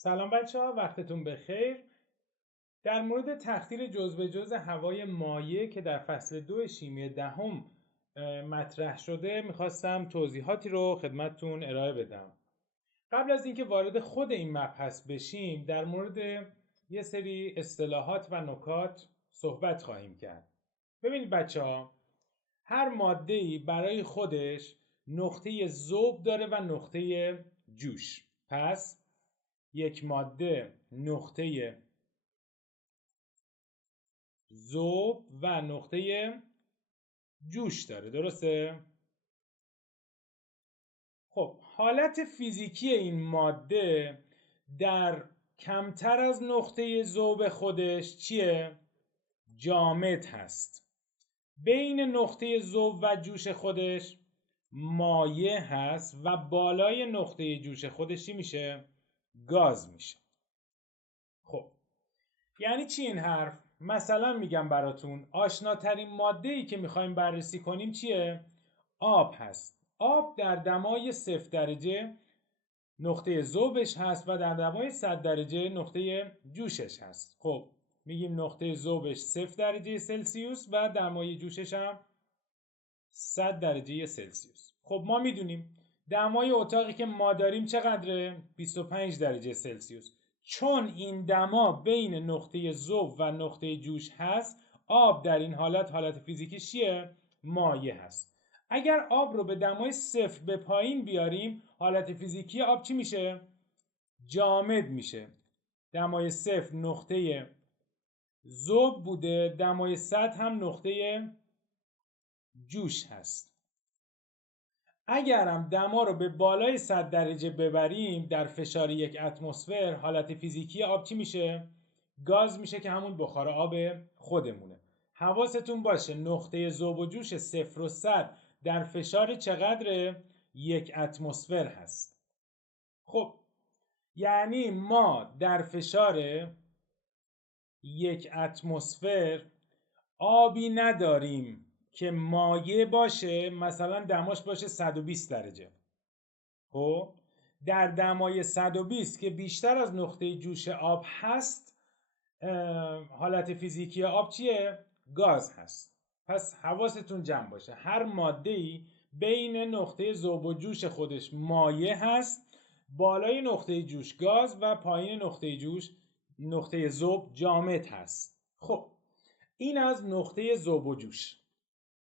سلام بچه ها، وقتتون بخیر. در مورد تخدیر جزء به جزء هوای مایع که در فصل 2 شیمی دهم مطرح شده میخواستم توضیحاتی رو خدمتتون ارائه بدم. قبل از اینکه وارد خود این مبحث بشیم در مورد یه سری اصطلاحات و نکات صحبت خواهیم کرد. ببینید بچه ها، هر ماده‌ای برای خودش نقطه ذوب داره و نقطه جوش. پس یک ماده نقطه ذوب و نقطه جوش داره، درسته؟ خب حالت فیزیکی این ماده در کمتر از نقطه ذوب خودش چیه؟ جامد هست. بین نقطه ذوب و جوش خودش مایع هست و بالای نقطه جوش خودش چی میشه؟ گاز میشه. خب یعنی چی این حرف؟ مثلا میگم براتون آشناترین ماده‌ای که میخوایم بررسی کنیم چیه؟ آب هست. آب در دمای 0 درجه نقطه ذوبش هست و در دمای 100 درجه نقطه جوشش هست. خب میگیم نقطه ذوبش 0 درجه سلسیوس و دمای جوشش هم 100 درجه سلسیوس. خب ما میدونیم دمای اتاقی که ما داریم چقدره؟ 25 درجه سلسیوس. چون این دما بین نقطه ذوب و نقطه جوش هست، آب در این حالت فیزیکی چیه؟ مایع هست. اگر آب رو به دمای 0 به پایین بیاریم، حالت فیزیکی آب چی میشه؟ جامد میشه. دمای 0 نقطه ذوب بوده، دمای 100 هم نقطه جوش هست. اگرم دما رو به بالای 100 درجه ببریم در فشار 1 اتمسفر، حالت فیزیکی آب چی میشه؟ گاز میشه که همون بخار آب خودمونه. حواستون باشه نقطه ذوب و جوش 0 و 100 در فشار چقدره؟ 1 اتمسفر هست. خب یعنی ما در فشار 1 اتمسفر آبی نداریم که مایع باشه، مثلا دماش باشه 120 درجه. خب در دمای 120 که بیشتر از نقطه جوش آب هست، حالت فیزیکی آب چیه؟ گاز هست. پس حواستون جمع باشه هر ماده‌ای بین نقطه ذوب و جوش خودش مایع هست، بالای نقطه جوش گاز و پایین نقطه ذوب جامد هست. خب این از نقطه ذوب و جوش.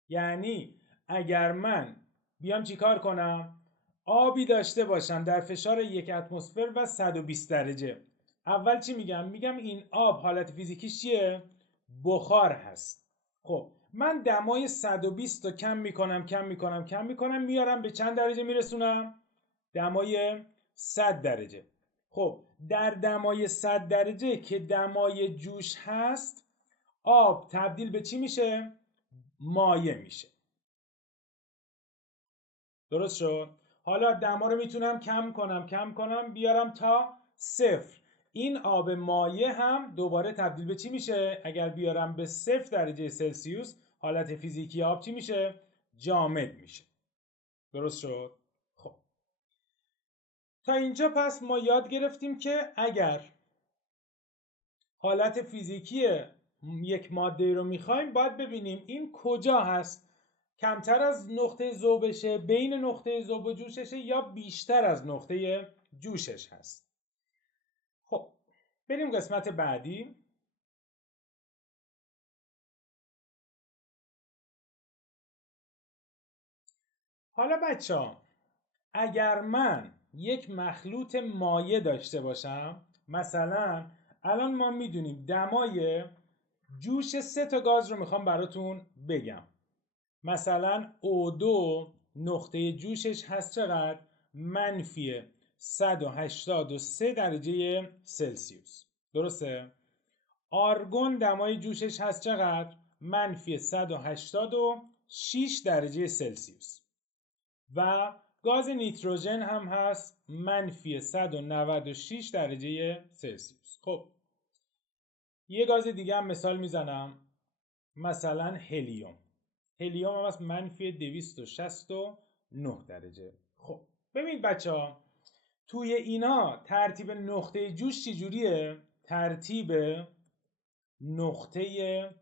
یعنی اگر من بیام چیکار کنم؟ آبی داشته باشم در فشار 1 اتمسفر و 120 درجه. اول چی میگم؟ میگم این آب حالت فیزیکیش چیه؟ بخار هست. خب من دمای 120 رو کم میکنم میارم به چند درجه میرسونم؟ دمای 100 درجه. خب در دمای 100 درجه که دمای جوش هست، آب تبدیل به چی میشه؟ مایع میشه. درست شد؟ حالا دما رو میتونم کم کنم بیارم تا 0. این آب مایع هم دوباره تبدیل به چی میشه؟ اگر بیارم به 0 درجه سلسیوس، حالت فیزیکی آب چی میشه؟ جامد میشه. درست شد؟ خب تا اینجا پس ما یاد گرفتیم که اگر حالت فیزیکی یک ماده رو میخوایم باید ببینیم این کجا هست. کمتر از نقطه ذوبشه، بین نقطه ذوب و جوششه، یا بیشتر از نقطه جوشش هست. خب بریم قسمت بعدی. حالا بچه ها، اگر من یک مخلوط مایع داشته باشم، مثلا الان ما میدونیم دمای جوش 3 تا گاز رو میخوام براتون بگم. مثلا O2 نقطه جوشش هست چقدر؟ منفی 183 درجه سلسیوس. درسته؟ آرگون دمای جوشش هست چقدر؟ منفی 186 درجه سلسیوس. و گاز نیتروژن هم هست منفی 196 درجه سلسیوس. خب یه گاز دیگه هم مثال میزنم، مثلا هلیوم هم از منفی 269 درجه. خب ببینید بچه ها، توی اینا ترتیب نقطه جوش چجوریه؟ ترتیب نقطه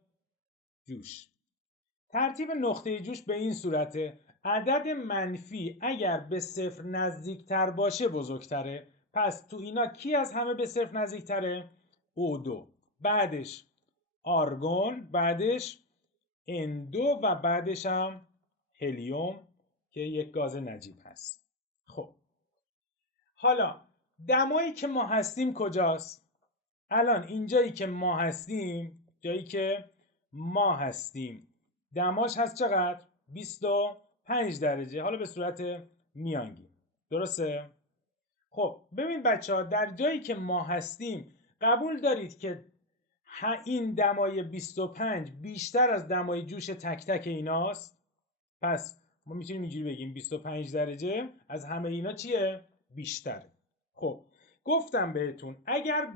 جوش به این صورته: عدد منفی اگر به صفر نزدیکتر باشه بزرگتره. پس تو اینا کی از همه به صفر نزدیکتره؟ O2، بعدش آرگون، بعدش N2 و بعدش هم هلیوم که یک گاز نجیب هست. خب حالا دمایی که ما هستیم کجاست؟ الان اینجایی که ما هستیم، جایی که ما هستیم دماش هست چقدر؟ 25 درجه، حالا به صورت میانگین، درسته؟ خب ببین بچه ها، در جایی که ما هستیم قبول دارید که این دمای 25 بیشتر از دمای جوش تک تک ایناست؟ پس ما میتونیم اینجوری بگیم 25 درجه از همه اینا چیه؟ بیشتره. خب گفتم بهتون اگر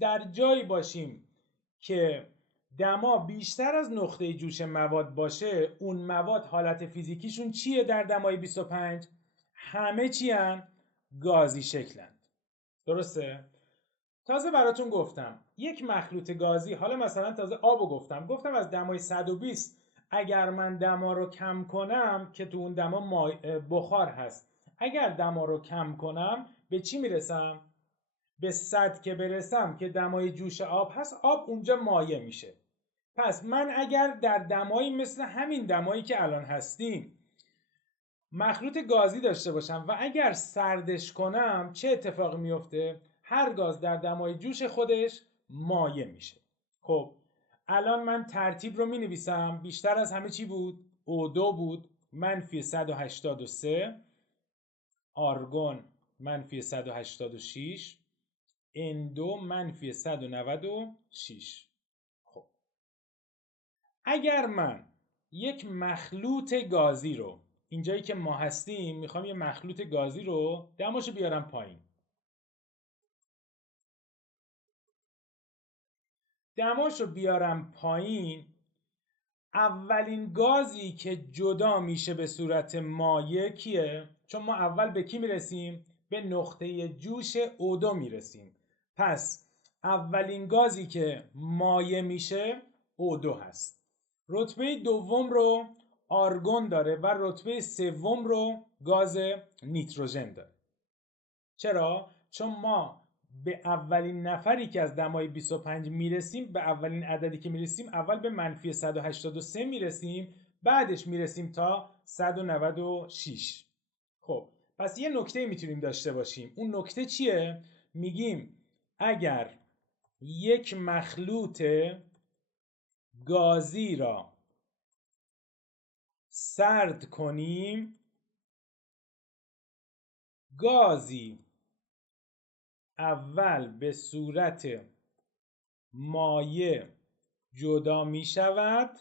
در جایی باشیم که دما بیشتر از نقطه جوش مواد باشه، اون مواد حالت فیزیکیشون چیه در دمای 25؟ همه چی هن؟ گازی شکلند، درسته؟ تازه براتون گفتم یک مخلوط گازی، حالا مثلا تازه آبو گفتم از دمای 120 اگر من دما رو کم کنم که تو اون دما بخار هست، اگر دما رو کم کنم به چی میرسم؟ به 100 که برسم که دمای جوش آب هست، آب اونجا مایع میشه. پس من اگر در دمایی مثل همین دمایی که الان هستیم مخلوط گازی داشته باشم و اگر سردش کنم چه اتفاقی میفته؟ هر گاز در دمای جوش خودش مایع میشه. خب الان من ترتیب رو می نویسم. بیشتر از همه چی بود؟ O2 بود، منفی 183، آرگون منفی 186، N2 منفی 196. خب اگر من یک مخلوط گازی رو اینجایی که ما هستیم میخوام یه مخلوط گازی رو دماشو بیارم پایین، دماشو بیارم پایین، اولین گازی که جدا میشه به صورت مایع کیه؟ چون ما اول به کی میرسیم؟ به نقطه جوش O2 میرسیم. پس اولین گازی که مایع میشه O2 هست. رتبه دوم رو آرگون داره و رتبه سوم رو گاز نیتروژن داره. چرا؟ چون ما به اولین نفری که از دمای 25 میرسیم، به اولین عددی که میرسیم اول به منفی 183 میرسیم، بعدش میرسیم تا 196. خب پس یه نکته میتونیم داشته باشیم. اون نکته چیه؟ میگیم اگر یک مخلوط گازی را سرد کنیم، گازی اول به صورت مایع جدا می شود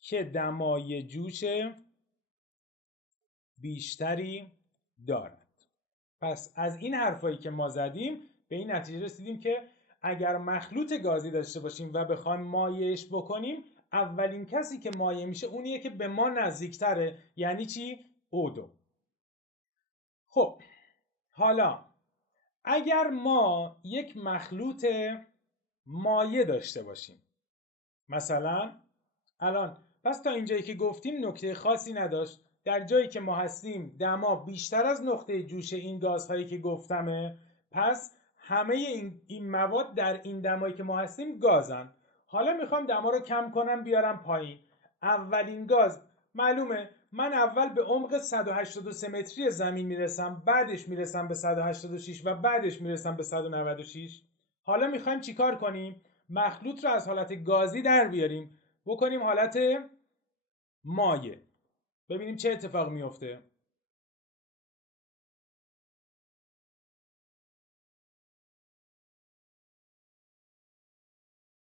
که دمای جوش بیشتری دارد. پس از این حرفایی که ما زدیم به این نتیجه رسیدیم که اگر مخلوط گازی داشته باشیم و بخوایم مایعش بکنیم، اولین کسی که مایع میشه اونیه که به ما نزدیکتره. یعنی چی؟ O2. خب حالا اگر ما یک مخلوط مایع داشته باشیم، مثلا الان پس تا اینجایی که گفتیم نکته خاصی نداشت. در جایی که ما هستیم دما بیشتر از نقطه جوش این گازهایی که گفتمه، پس همه این مواد در این دمایی که ما هستیم گازن. حالا میخوام دما رو کم کنم بیارم پایین. اولین گاز معلومه، من اول به عمق 183 متری زمین میرسم، بعدش میرسم به 186 و بعدش میرسم به 196. حالا میخوایم چیکار کنیم؟ مخلوط رو از حالت گازی در بیاریم بکنیم حالت مایع، ببینیم چه اتفاق میفته.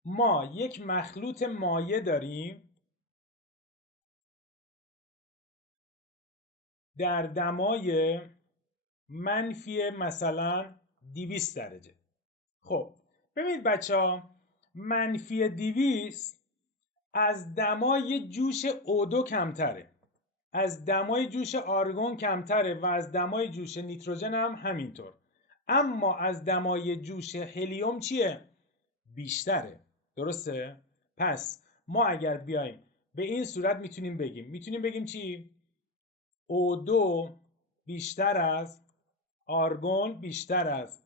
ما یک مخلوط مایع داریم در دمای منفی مثلا 200 درجه. خب ببینید بچه ها، منفی 200 از دمای جوش O2 کمتره. از دمای جوش آرگون کمتره و از دمای جوش نیتروژن هم همینطور. اما از دمای جوش هلیوم چیه؟ بیشتره. درسته؟ پس ما اگر بیایم به این صورت میتونیم بگیم چی؟ O2 بیشتر از آرگون بیشتر از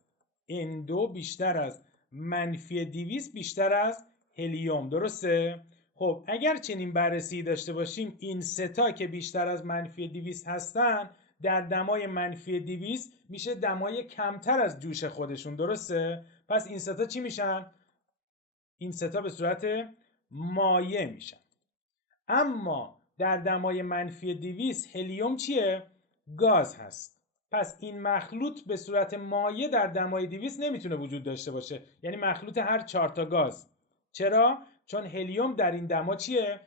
N2 بیشتر از -200 بیشتر از هلیوم. درسته؟ خب اگر چنین بررسی داشته باشیم این ستا که بیشتر از -200 هستن در دمای -200 میشه دمای کمتر از جوش خودشون. درسته؟ پس این ستا چی میشن؟ این ستا به صورت مایع میشن. اما در دمای -200 هلیوم چیه؟ گاز هست. پس این مخلوط به صورت مایع در دمای 200 نمیتونه وجود داشته باشه، یعنی مخلوط هر 4 تا گاز. چرا؟ چون هلیوم در این دما چیه؟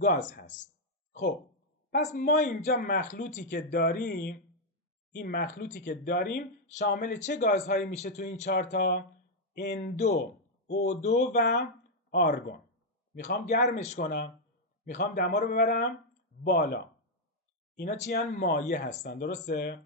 گاز هست. خب پس ما اینجا مخلوطی که داریم، این مخلوطی که داریم شامل چه گازهایی میشه تو این 4 تا؟ N2 O2 و آرگون. میخوام گرمش کنم، میخوام دما رو ببرم بالا. اینا چی هن؟ مایع هستن. درسته؟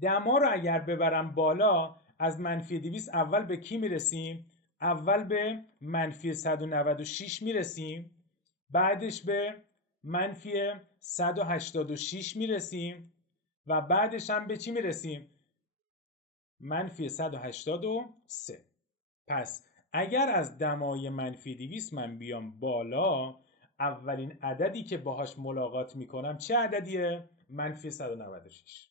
دما رو اگر ببرم بالا از -200 اول به کی میرسیم؟ اول به -196 میرسیم، بعدش به -186 میرسیم و بعدش هم به چی میرسیم؟ -183. پس اگر از دمای -200 من بیام بالا، اولین عددی که باهاش ملاقات میکنم چه عددیه؟ -196.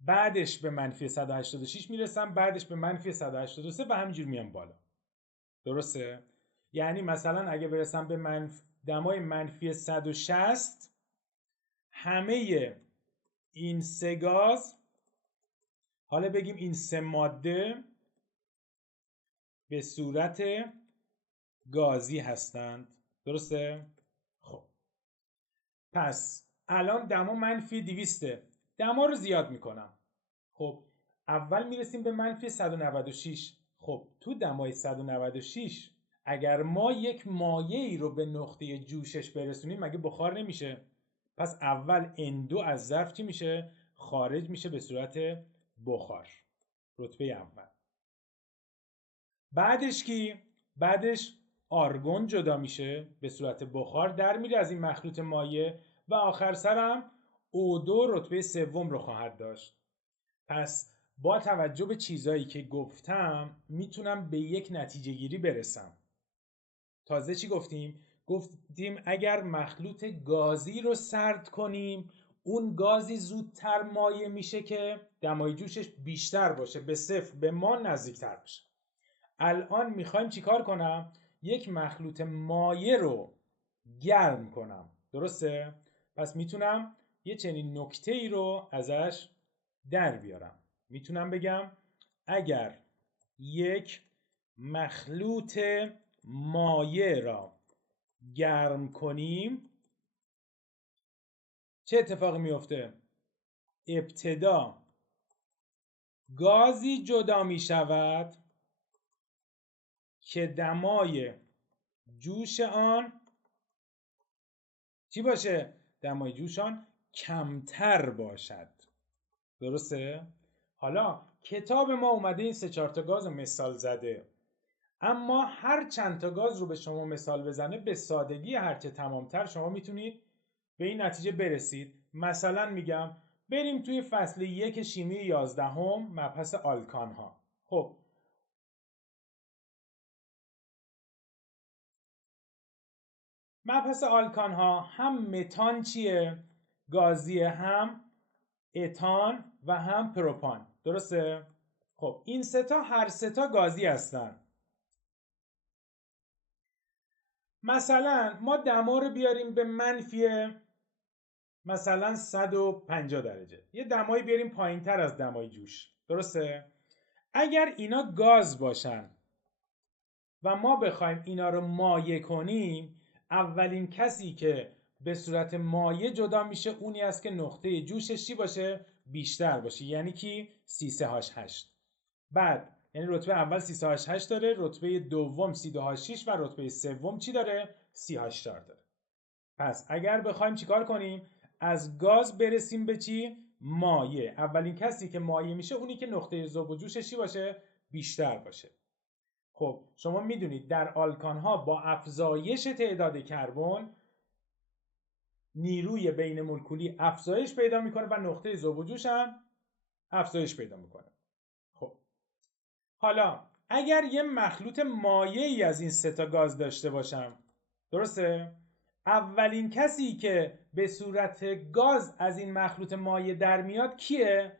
بعدش به -186 میرسم، بعدش به -183 و همینجور میام بالا. درسته؟ یعنی مثلا اگه برسم به دمای -160، همه این سه گاز، حالا بگیم این سه ماده به صورت گازی هستند. درسته؟ خب پس الان دما -200، دما رو زیاد میکنم. خب اول میرسیم به -196. خب تو دمای 196 اگر ما یک مایعی رو به نقطه جوشش برسونیم مگه بخار نمیشه؟ پس اول N2 از ظرف چی میشه؟ خارج میشه به صورت بخار. رتبه اول. بعدش کی؟ بعدش آرگون جدا میشه به صورت بخار، در میره از این مخلوط مایع و آخر سرم O2 رتبه سوم رو خواهد داشت. پس با توجه به چیزایی که گفتم میتونم به یک نتیجه گیری برسم. تازه چی گفتیم؟ گفتیم اگر مخلوط گازی رو سرد کنیم اون گازی زودتر مایع میشه که دمای جوشش بیشتر باشه، به صفر به ما نزدیکتر باشه. الان میخوایم چیکار کنم؟ یک مخلوط مایع رو گرم کنم. درسته؟ پس میتونم یه چنین نکته ای رو ازش در بیارم. میتونم بگم اگر یک مخلوط مایع را گرم کنیم چه اتفاقی میفته؟ ابتدا گازی جدا می شود که دمای جوش آن چی باشه؟ دمای جوش آن کمتر باشد. درسته؟ حالا کتاب ما اومده این 3-4 تا گاز رو مثال زده، اما هر چند تا گاز رو به شما مثال بزنه به سادگی هرچه تمامتر شما میتونید به این نتیجه برسید. مثلا میگم بریم توی فصل 1 شیمی 11 مبحث آلکان ها. خب مبحث آلکان ها هم متان چیه؟ گازیه، هم اتان و هم پروپان. درسته؟ خب این ستا هر ستا گازی هستن. مثلا ما دما رو بیاریم به مثلا 150 درجه، یه دمایی بیاریم پایین تر از دمای جوش. درسته؟ اگر اینا گاز باشن و ما بخوایم اینا رو مایع کنیم، اولین کسی که به صورت مایع جدا میشه اونی است که نقطه جوشش چی باشه؟ بیشتر باشه. یعنی کی؟ C3H8. بعد یعنی رتبه اول C3H8 داره، رتبه دوم C2H6 و رتبه سوم چی داره؟ CH4 داره. پس اگر بخوایم چیکار کنیم؟ از گاز برسیم به چی؟ مایع. اولین کسی که مایع میشه اونی که نقطه ذوب و جوشش چی باشه؟ بیشتر باشه. خب شما میدونید در آلکان ها با افزایش تعداد کربن نیروی بین مولکولی افزایش پیدا میکنه و نقطه ذوب و جوش هم افزایش پیدا میکنه. خب حالا اگر یه مخلوط مایعی از این سه تا گاز داشته باشم، درسته؟ اولین کسی که به صورت گاز از این مخلوط مایع در میاد کیه؟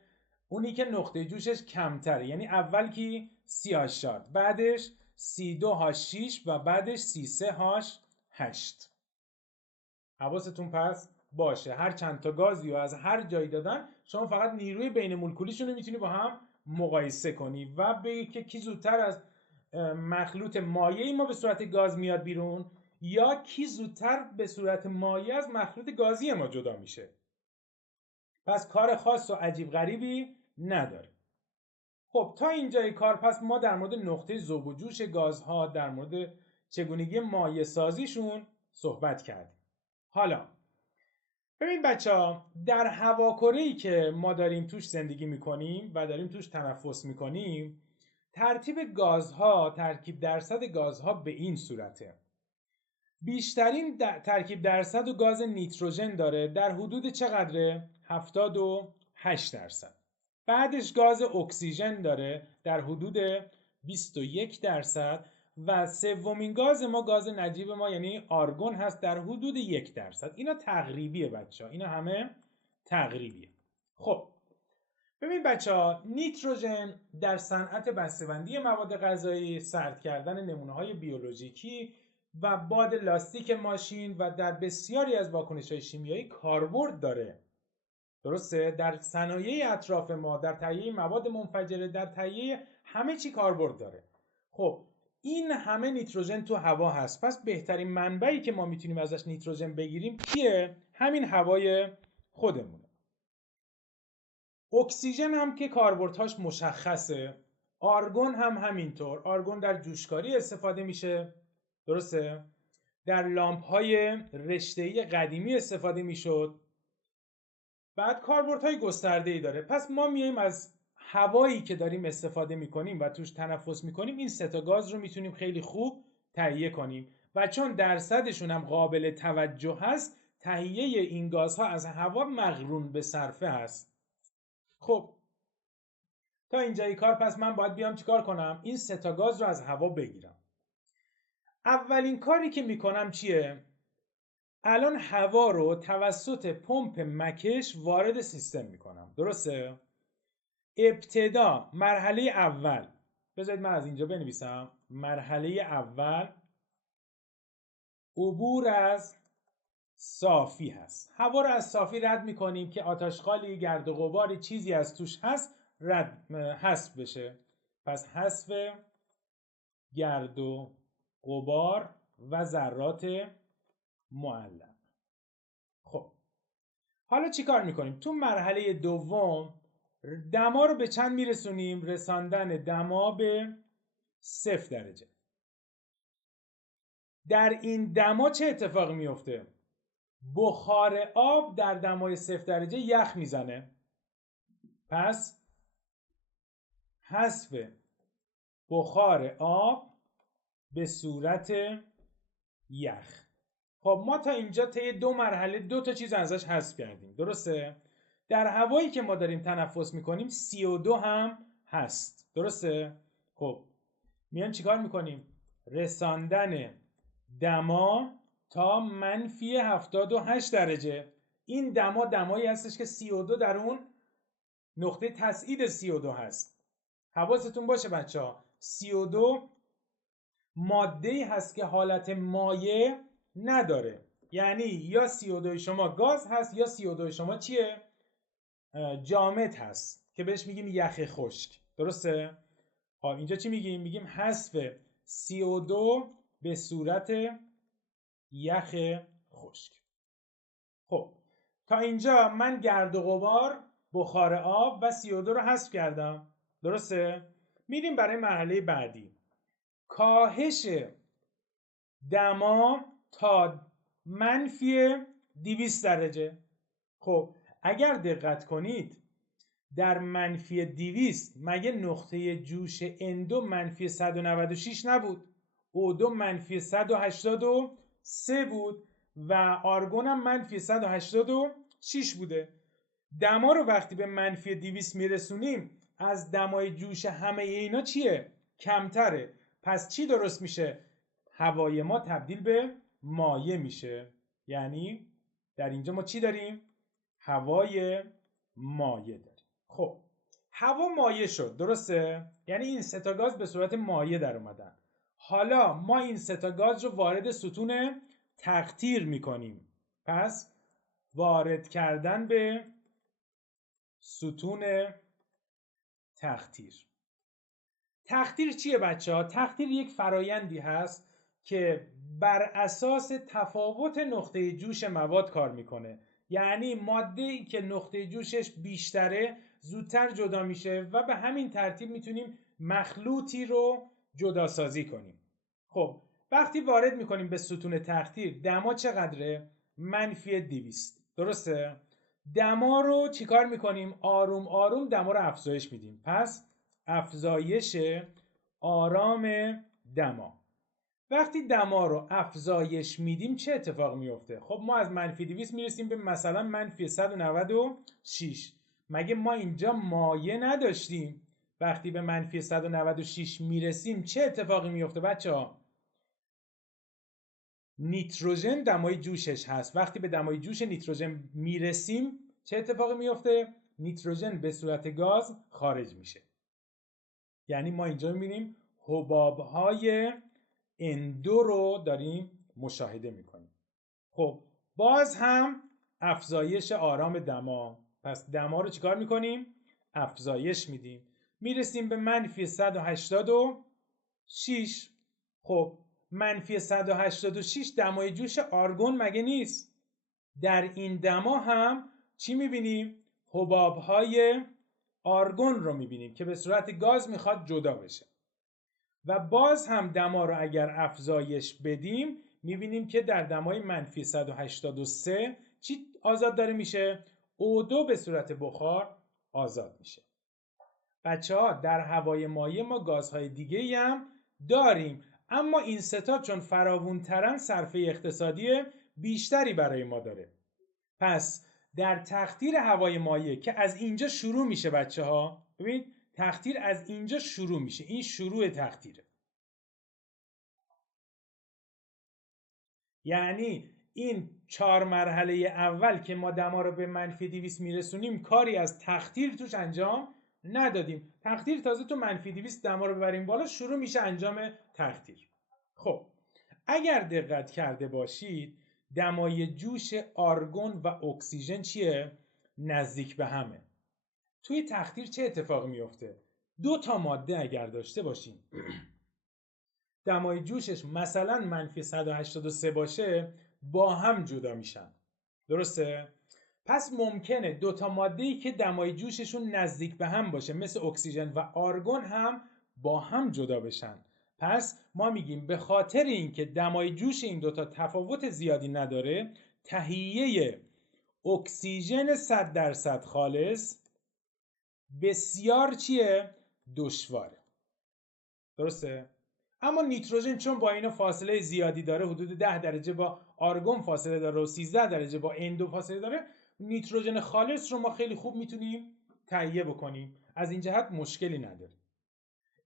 اونی که نقطه جوشش کمتره. یعنی اول کی؟ CH4، بعدش C2H6 و بعدش C3H8. حواستون پس باشه هر چند تا گازی رو از هر جایی دادن، شما فقط نیروی بین مولکولیشون رو میتونی با هم مقایسه کنی و بگی که کی زودتر از مخلوط مایعی ما به صورت گاز میاد بیرون یا کی زودتر به صورت مایع از مخلوط گازی ما جدا میشه. پس کار خاص و عجیب غریبی نداره. خب تا اینجای کار پس ما در مورد نقطه ذوب و جوش گازها، در مورد چگونگی مایع سازیشون صحبت کردیم. حالا ببین بچه‌ها، در هواکره‌ای که ما داریم توش زندگی میکنیم و داریم توش تنفس میکنیم، ترتیب گازها، ترکیب درصد گازها به این صورته. بیشترین ترکیب درصد و گاز نیتروژن داره، در حدود چقدره؟ 78%. بعدش گاز اکسیژن داره در حدود 21% و سومین گاز ما، گاز نجیب ما یعنی آرگون هست در حدود 1%. اینا تقریبیه بچه ها، اینا همه تقریبیه. خب ببین بچه ها، نیتروژن در صنعت بسته‌بندی مواد غذایی، سرد کردن نمونه‌های بیولوژیکی و باد لاستیک ماشین و در بسیاری از واکنش‌های شیمیایی کاربرد داره. درسته؟ در صنایع اطراف ما، در تهیه مواد منفجره، در تهیه همه چی کاربرد داره. خب این همه نیتروژن تو هوا هست، پس بهترین منبعی که ما میتونیم ازش نیتروژن بگیریم کیه؟ همین هوای خودمونه. اکسیژن هم که کاربردهاش مشخصه، آرگون هم همینطور. آرگون در جوشکاری استفاده میشه، درسته؟ در لامپ‌های رشته‌ای قدیمی استفاده میشد. بعد کاربردهای گسترده‌ای داره. پس ما میایم از هوایی که داریم استفاده میکنیم و توش تنفس میکنیم این سه تا گاز رو میتونیم خیلی خوب تهیه کنیم و چون درصدشون هم قابل توجه هست، تهیه این گازها از هوا مقرون به صرفه هست. خب تا اینجای کار پس من باید بیام چیکار کنم؟ این سه تا گاز رو از هوا بگیرم. اولین کاری که میکنم چیه؟ الان هوا رو توسط پمپ مکش وارد سیستم میکنم، درسته؟ ابتدا مرحله اول، بذارید من از اینجا بنویسم، مرحله اول عبور از صافی هست. هوا رو از صافی رد میکنیم که آتشخالی، گرد و غباری، چیزی از توش هست حذف بشه. پس حذف گرد و غبار و ذرات معلق. خب حالا چی کار میکنیم؟ تو مرحله دوم دما رو به چند میرسونیم؟ رساندن دما به 0 درجه. در این دما چه اتفاقی میفته؟ بخار آب در دمای 0 درجه یخ میزنه. پس حذف بخار آب به صورت یخ. خب ما تا اینجا طی دو مرحله دو تا چیز ازش حذف کردیم، درسته؟ در هوایی که ما داریم تنفس میکنیم CO2 هم هست، درسته؟ خب میان چیکار میکنیم؟ رساندن دما تا منفی 78 درجه. این دما دمایی هستش که CO2 در اون نقطه تسعید CO2 هست. حواستون باشه بچه ها، CO2 ماده‌ای هست که حالت مایع نداره. یعنی یا CO2 شما گاز هست یا CO2 شما چیه؟ جامد هست که بهش میگیم یخ خشک، درسته؟ اینجا چی میگیم؟ میگیم حذف CO2 به صورت یخ خشک. خب تا اینجا من گرد و غبار، بخار آب و CO2 رو حذف کردم، درسته؟ میریم برای مرحله بعدی. کاهش دما تا منفی 200 درجه. خب اگر دقت کنید در منفی 200 مگه نقطه جوش N2 منفی 196 نبود؟ O2 منفی 183 بود و آرگون هم منفی 186 بوده. دما رو وقتی به منفی 200 میرسونیم از دمای جوش همه اینا چیه؟ کمتره. پس چی درست میشه؟ هوای ما تبدیل به مایع میشه. یعنی در اینجا ما چی داریم؟ هوای مایع داریم. خب هوا مایع شد، درسته؟ یعنی این سه تا گاز به صورت مایع در اومدن. حالا ما این سه تا گاز رو وارد ستون تقطیر میکنیم. پس وارد کردن به ستون تقطیر. تقطیر چیه بچه ها؟ تقطیر یک فرایندی هست که بر اساس تفاوت نقطه جوش مواد کار میکنه. یعنی ماده‌ای که نقطه جوشش بیشتره زودتر جدا میشه و به همین ترتیب میتونیم مخلوطی رو جدا سازی کنیم. خب وقتی وارد میکنیم به ستون تقطیر دما چقدره؟ منفی 200. درسته؟ دما رو چیکار میکنیم؟ آروم آروم دما رو افزایش میدیم. پس افزایش آرام دما. وقتی دما رو افزایش میدیم چه اتفاق میفته؟ خب ما از منفی 200 میرسیم به مثلا منفی 196. مگه ما اینجا مایع نداشتیم؟ وقتی به منفی 196 میرسیم چه اتفاقی میفته بچه ها؟ نیتروژن دمای جوشش هست. وقتی به دمای جوش نیتروژن میرسیم چه اتفاقی میفته؟ نیتروژن به صورت گاز خارج میشه. یعنی ما اینجا میبینیم حبابهای N2 رو داریم مشاهده میکنیم. خب باز هم افزایش آرام دما. پس دما رو چیکار میکنیم؟ افزایش میدیم. میرسیم به منفی 186. خب منفی 186 دمای جوش آرگون مگه نیست؟ در این دما هم چی میبینیم؟ حبابهای آرگون رو میبینیم که به صورت گاز میخواد جدا بشه. و باز هم دما رو اگر افزایش بدیم میبینیم که در دمای منفی 183 چی آزاد داره میشه؟ O2 به صورت بخار آزاد میشه. بچه ها در هوای مایع ما گازهای دیگه هم داریم، اما این ستا چون فراوون ترن صرفه اقتصادی بیشتری برای ما داره. پس در تقطیر هوای مایع که از اینجا شروع میشه بچه ها، ببینید تقطیر از اینجا شروع میشه، این شروع تقطیره. یعنی این 4 مرحله اول که ما دما رو به منفی 200 میرسونیم کاری از تقطیر توش انجام ندادیم. تقطیر تازه تو منفی 200 دما رو ببریم بالا شروع میشه انجام تقطیر. خب اگر دقت کرده باشید دمای جوش آرگون و اکسیژن چیه؟ نزدیک به همه. توی تقطیر چه اتفاقی میفته؟ 2 تا ماده اگر داشته باشیم دمای جوشش مثلا منفی 183 باشه با هم جدا میشن. درسته؟ پس ممکنه 2 تا ماده‌ای که دمای جوششون نزدیک به هم باشه مثل اکسیژن و آرگون هم با هم جدا بشن. پس ما میگیم به خاطر اینکه دمای جوش این 2 تا تفاوت زیادی نداره تهیه اکسیژن 100% خالص بسیار چیه؟ دشواره. درسته؟ اما نیتروژن چون با اینا فاصله زیادی داره، حدود 10 درجه با آرگون فاصله داره و 13 درجه با N2 فاصله داره، نیتروژن خالص رو ما خیلی خوب میتونیم تهیه بکنیم. از این جهت مشکلی نداره.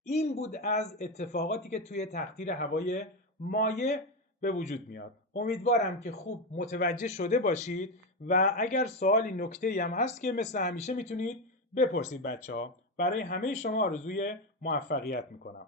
این بود از اتفاقاتی که توی تقطیر هوای مایع به وجود میاد. امیدوارم که خوب متوجه شده باشید و اگر سوالی نکته‌ای هم هست که مثل همیشه میتونید بپرسید بچه‌ها. برای همه شما آرزوی موفقیت میکنم.